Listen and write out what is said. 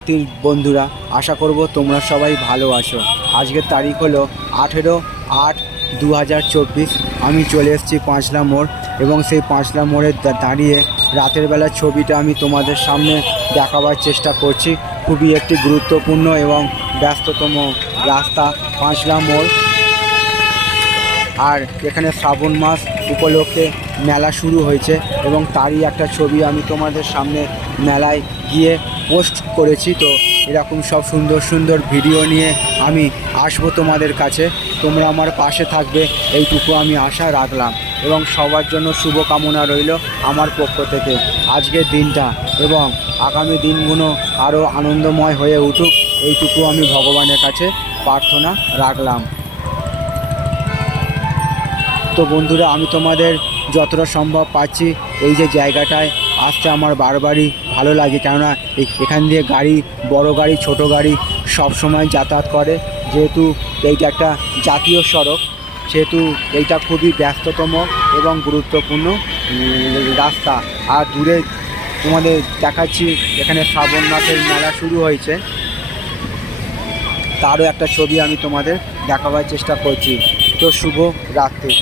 রাত্রির বন্ধুরা, আশা করব তোমরা সবাই ভালো আছো। আজকের তারিখ হলো আঠেরো আট দু হাজার চব্বিশ। আমি চলে এসেছি পাঁচলা মোড় এবং সেই পাঁচলা মোড়ে দাঁড়িয়ে রাতের বেলার ছবিটা আমি তোমাদের সামনে দেখাবার চেষ্টা করছি। খুবই একটি গুরুত্বপূর্ণ এবং ব্যস্ততম রাস্তা, পাঁচলা মোড়। আর এখানে শ্রাবণ মাস উপলক্ষে মেলা শুরু হয়েছে এবং তারই একটা ছবি আমি তোমাদের সামনে মেলায় গিয়ে পোস্ট করেছি। তো এরকম সব সুন্দর সুন্দর ভিডিও নিয়ে আমি আসব তোমাদের কাছে। তোমরা আমার পাশে থাকবে, এইটুকু আমি আশা রাখলাম। এবং সবার জন্য শুভকামনা রইল আমার পক্ষ থেকে। আজকের দিনটা এবং আগামী দিনগুলো আরও আনন্দময় হয়ে উঠুক, এইটুকু আমি ভগবানের কাছে প্রার্থনা রাখলাম। তো বন্ধুরা, আমি তোমাদের যতটা সম্ভব পাচ্ছি এই যে জায়গাটায়। আসতে আমার বারবারই ভালো লাগে, কেননা এখান দিয়ে গাড়ি, বড় গাড়ি, ছোট গাড়ি সব সময় যাতায়াত করে। যেহেতু এইটা একটা জাতীয় সড়ক, সেহেতু এইটা খুবই ব্যস্ততম এবং গুরুত্বপূর্ণ রাস্তা। আর দূরে তোমাদের দেখাচ্ছি, এখানে শ্রাবণ মাসের মেলা শুরু হয়েছে। তারও একটা ছবি আমি তোমাদের দেখাবার চেষ্টা করছি। তো শুভ রাত্রি।